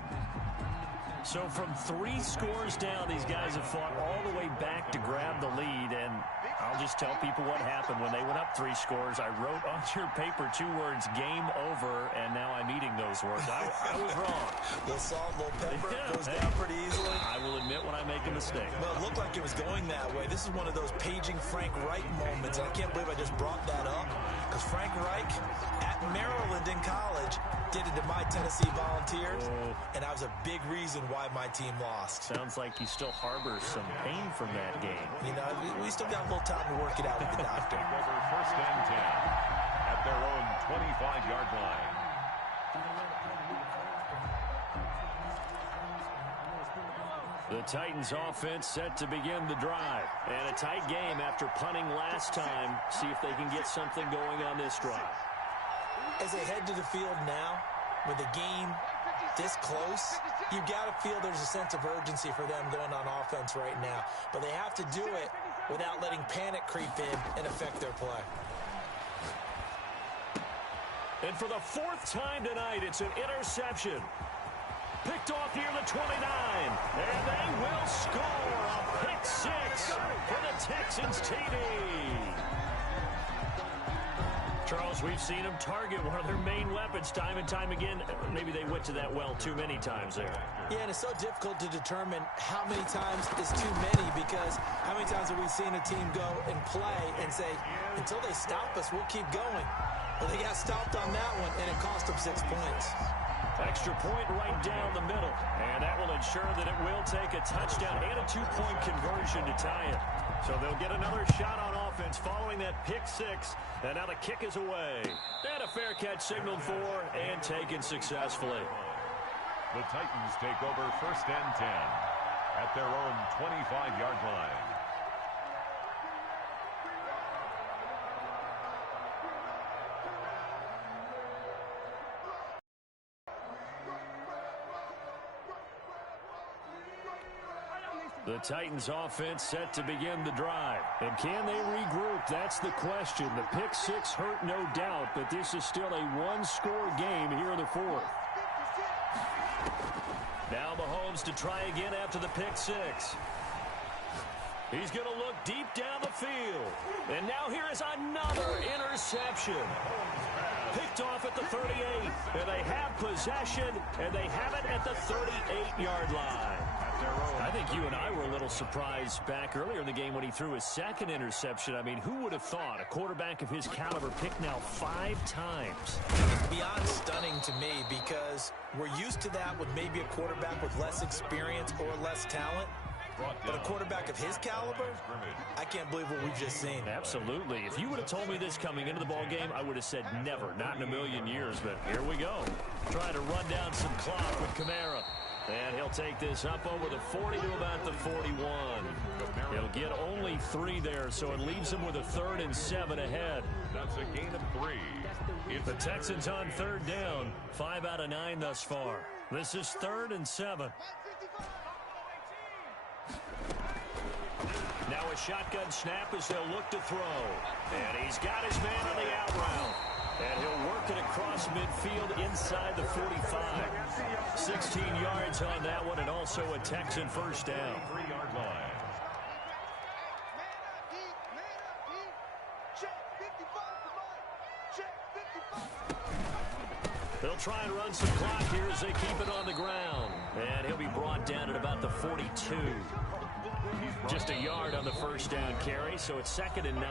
So from 3 scores down, these guys have fought all the way back to grab the lead. And I'll just tell people what happened when they went up 3 scores. I wrote on your paper 2 words, game over, and now I'm eating those words. I was wrong. Little salt, little pepper, goes down pretty easily. I will admit when I make a mistake. Well, it looked like it was going that way. This is one of those paging Frank Wright moments, and I can't believe I just brought that up because Frank Reich at Maryland in college did it to my Tennessee Volunteers, and that was a big reason why my team lost. Sounds like he still harbors some pain from that game. You know, we still got a little time to work it out with the doctor. Over first and 10 at their own 25-yard line. The Titans offense set to begin the drive. And a tight game after punting last time. See if they can get something going on this drive. As they head to the field now, with the game this close, you got to feel there's a sense of urgency for them going on offense right now. But they have to do it without letting panic creep in and affect their play. And for the fourth time tonight, it's an interception. Picked off near the 29. And they will score a pick six for the Texans TD. Charles, we've seen them target one of their main weapons time and time again. Maybe they went to that well too many times there. Yeah, and it's so difficult to determine how many times is too many, because how many times have we seen a team go and play and say, until they stop us, we'll keep going. Well, they got stopped on that one, and it cost them 6 points. Extra point right down the middle. And that will ensure that it will take a touchdown and a two-point conversion to tie it. So they'll get another shot on offense following that pick six. And now the kick is away. And a fair catch signaled for and taken successfully. The Titans take over first and 10 at their own 25-yard line. The Titans offense set to begin the drive. And can they regroup? That's the question. The pick six hurt, no doubt, but this is still a one-score game here in the fourth. Now Mahomes to try again after the pick six. He's going to look deep down the field. And now here is another interception. Picked off at the 38. And they have possession, and they have it at the 38-yard line. I think you and I were a little surprised back earlier in the game when he threw his second interception. I mean, who would have thought a quarterback of his caliber picked now 5 times? It's beyond stunning to me, because we're used to that with maybe a quarterback with less experience or less talent. But a quarterback of his caliber, I can't believe what we've just seen. Absolutely. If you would have told me this coming into the ball game, I would have said never, not in a million years. But here we go. Trying to run down some clock with Kamara. And he'll take this up over the 40 to about the 41. He'll get only 3 there, so it leaves him with a 3rd and 7 ahead. That's a gain of 3. The Texans on 3rd down, 5 out of 9 thus far. This is 3rd and 7. Now a shotgun snap as they'll look to throw. And he's got his man on the out route. And he'll work it across midfield inside the 45. 16 yards on that one, and also a Texan first down. 3-yard line. They'll try and run some clock here as they keep it on the ground. And he'll be brought down at about the 42. Just a yard on the first down carry, so it's 2nd and 9.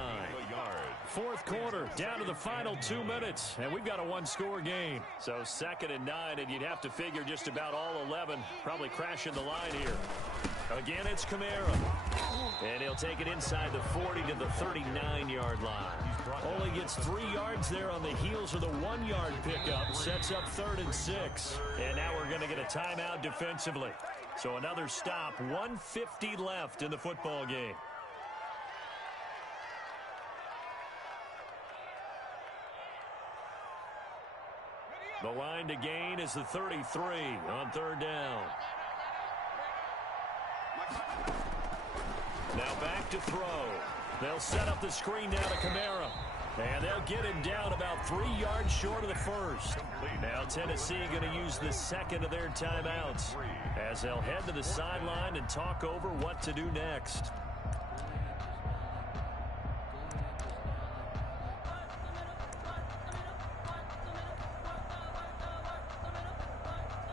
Fourth quarter, down to the final 2 minutes, and we've got a one-score game. So 2nd and 9, and you'd have to figure just about all 11 probably crashing the line here. Again, it's Kamara. And he'll take it inside the 40 to the 39-yard line. Only gets 3 yards there on the heels of the 1-yard pickup. Sets up 3rd and 6. And now we're going to get a timeout defensively. So another stop, 1:50 left in the football game. The line to gain is the 33 on 3rd down. Now back to throw. They'll set up the screen now to Kamara. And they'll get him down about 3 yards short of the first. Now Tennessee going to use the 2nd of their timeouts as they'll head to the sideline and talk over what to do next.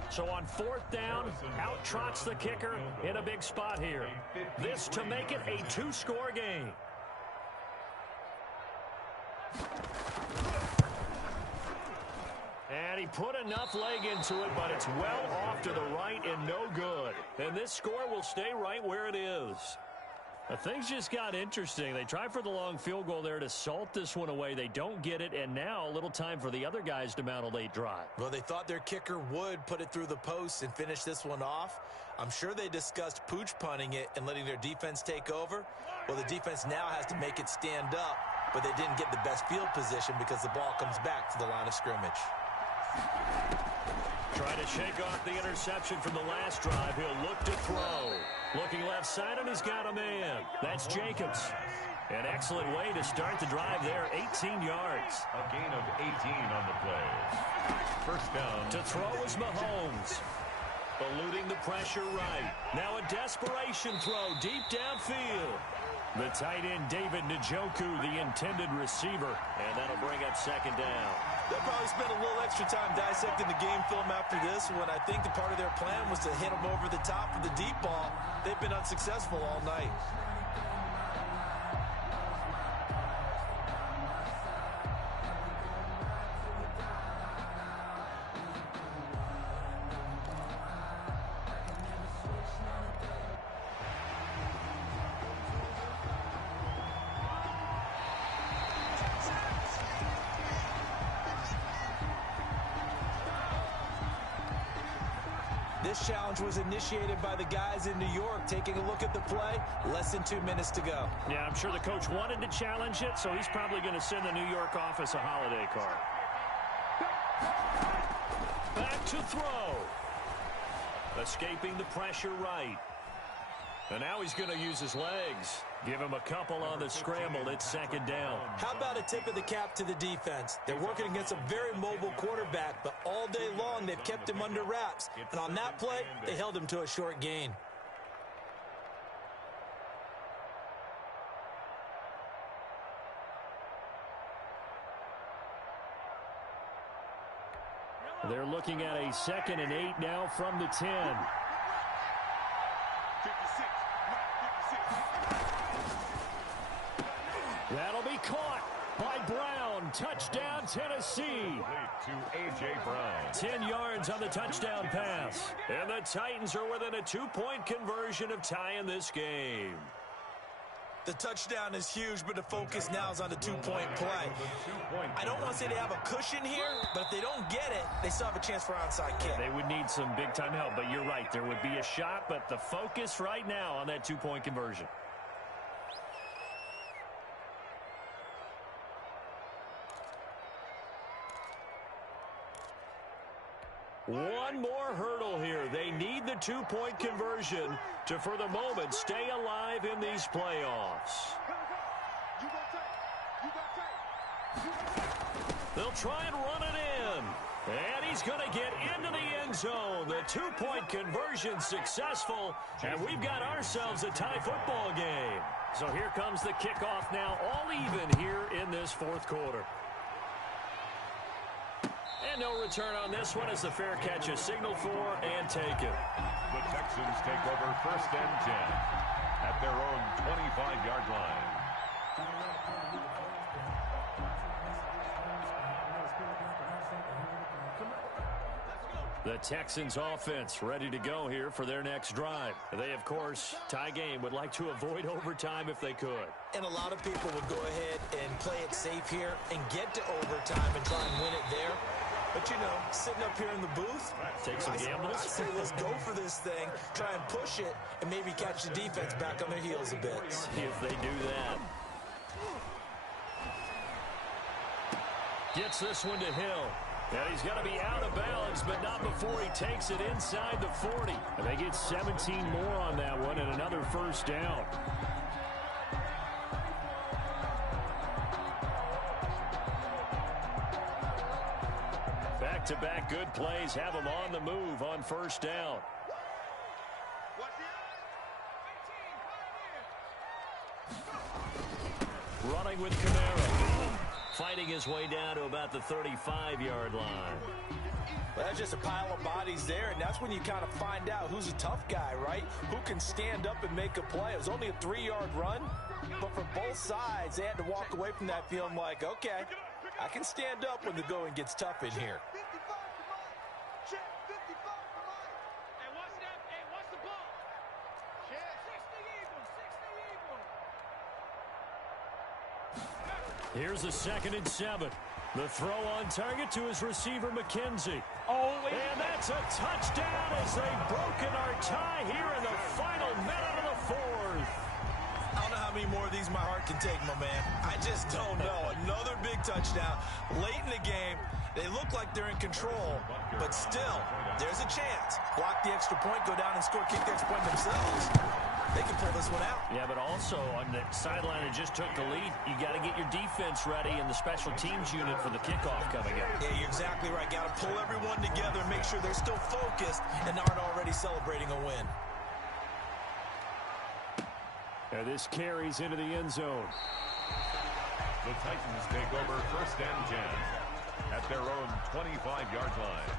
So on 4th down, out trots the kicker in a big spot here. This to make it a 2-score game. And he put enough leg into it, but it's well off to the right and no good. And this score will stay right where it is. Things just got interesting. They try for the long field goal there to salt this one away. They don't get it, and now a little time for the other guys to mount a late drive. Well, they thought their kicker would put it through the post and finish this one off. I'm sure they discussed pooch punting it and letting their defense take over. Well, the defense now has to make it stand up, but they didn't get the best field position because the ball comes back to the line of scrimmage. Trying to shake off the interception from the last drive. He'll look to throw. Looking left side, and he's got a man. That's Jacobs. An excellent way to start the drive there, 18 yards. A gain of 18 on the play. First down. To throw is Mahomes. Eluding the pressure right. Now a desperation throw deep downfield. The tight end, David Njoku, the intended receiver. And that'll bring up second down. They'll probably spend a little extra time dissecting the game film after this one. I think the part of their plan was to hit them over the top of the deep ball. They've been unsuccessful all night. This challenge was initiated by the guys in New York. Taking a look at the play, less than 2 minutes to go. Yeah, I'm sure the coach wanted to challenge it, so he's probably going to send the New York office a holiday card. Back to throw. Escaping the pressure right. And now he's going to use his legs. Give him a couple on the scramble. It's second down. How about a tip of the cap to the defense? They're working against a very mobile quarterback, but all day long they've kept him under wraps. And on that play, they held him to a short gain. They're looking at a 2nd and 8 now from the 10. 56. That'll be caught by Brown. Touchdown, Tennessee. To A.J. Brown. 10 yards on the touchdown pass. And the Titans are within a 2-point conversion of tying this game. The touchdown is huge, but the focus now is on the 2-point play. I don't want to say they have a cushion here, but if they don't get it, they still have a chance for onside kick. They would need some big-time help, but you're right. There would be a shot, but the focus right now on that 2-point conversion. One more hurdle here. They need the 2-point conversion to, for the moment, stay alive in these playoffs. They'll try and run it in. And he's going to get into the end zone. The 2-point conversion successful. And we've got ourselves a tie football game. So here comes the kickoff now, all even here in this fourth quarter. And no return on this one as the fair catch is signaled for and taken. The Texans take over 1st and 10 at their own 25-yard line. The Texans offense ready to go here for their next drive. They, of course, tie game, would like to avoid overtime if they could. And a lot of people would go ahead and play it safe here and get to overtime and try and win it there. But, you know, sitting up here in the booth, take some gambles. I say let's go for this thing, try and push it, and maybe catch the defense back on their heels a bit. See if they do that. Gets this one to Hill. And he's going to be out of bounds, but not before he takes it inside the 40. And they get 17 more on that one and another first down. Back-to-back good plays have them on the move on first down. Running with Kamara. Fighting his way down to about the 35-yard line. Well, that's just a pile of bodies there, and that's when you kind of find out who's a tough guy, right? Who can stand up and make a play. It was only a 3-yard run, but for both sides, they had to walk away from that feeling like, okay, I can stand up when the going gets tough in here. Here's a 2nd and 7. The throw on target to his receiver, McKenzie. And that's a touchdown as they've broken our tie here in the final minute of the 4th. I don't know how many more of these my heart can take, my man. I just don't know. Another big touchdown late in the game. They look like they're in control, but still, there's a chance. Block the extra point, go down and score, kick the extra point themselves. They can pull this one out. Yeah, but also on the sideline that just took the lead, you got to get your defense ready and the special teams unit for the kickoff coming up. Yeah, you're exactly right. Got to pull everyone together and make sure they're still focused and aren't already celebrating a win. And this carries into the end zone. The Titans take over 1st and 10 at their own 25-yard line.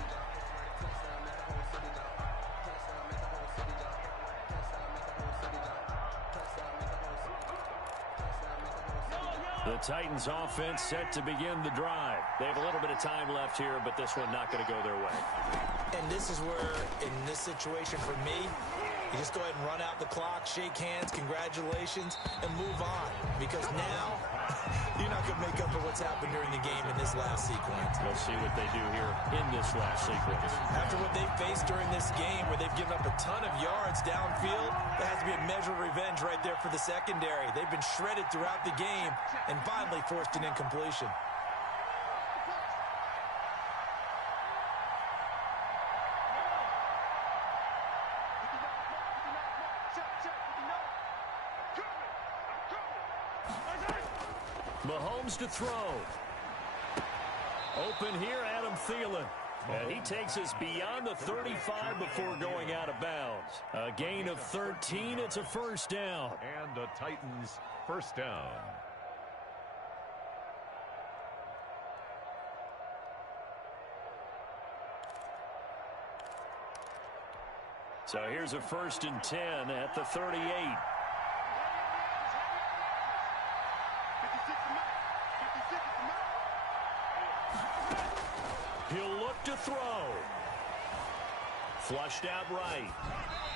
The Titans offense set to begin the drive. They have a little bit of time left here, but this one not going to go their way. And this is where, in this situation for me, you just go ahead and run out the clock, shake hands, congratulations, and move on. Because now, you're not going to make up for what's happened during the game in this last sequence. We'll see what they do here in this last sequence. After what they faced during this game, where they've given up a ton of yards downfield, there has to be a measure of revenge right there for the secondary. They've been shredded throughout the game and finally forced an incompletion. Mahomes to throw. Open here, Adam Thielen. And he takes us beyond the 35 before going out of bounds. A gain of 13. It's a 1st down. And the Titans 1st down. So here's a 1st and 10 at the 38. He'll look to throw. Flushed out right.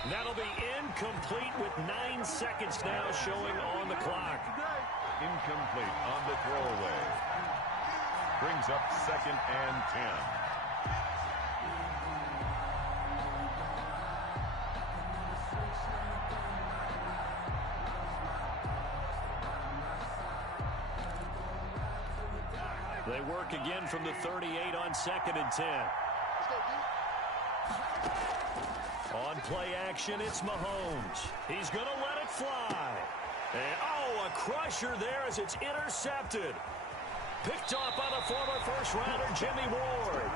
That'll be incomplete with 9 seconds now showing on the clock. Incomplete on the throwaway. Brings up 2nd and 10. They work again from the 38 on 2nd and 10. On play action, it's Mahomes. He's going to let it fly. And, oh, a crusher there as it's intercepted. Picked off by the former first-rounder, Jimmy Ward.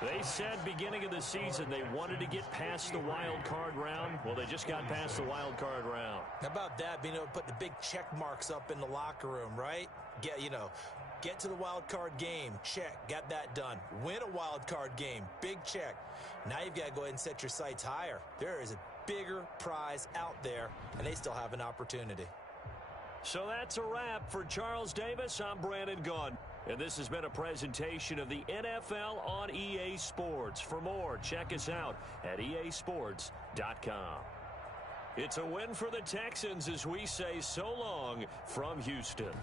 They said beginning of the season they wanted to get past the wild card round. Well, they just got past the wild card round. How about that, being able to put the big check marks up in the locker room, right? Get to the wild card game. Check. Got that done. Win a wild card game. Big check. Now you've got to go ahead and set your sights higher. There is a bigger prize out there, and they still have an opportunity. So that's a wrap for Charles Davis. I'm Brandon Gunn. And this has been a presentation of the NFL on EA Sports. For more, check us out at easports.com. It's a win for the Texans as we say so long from Houston.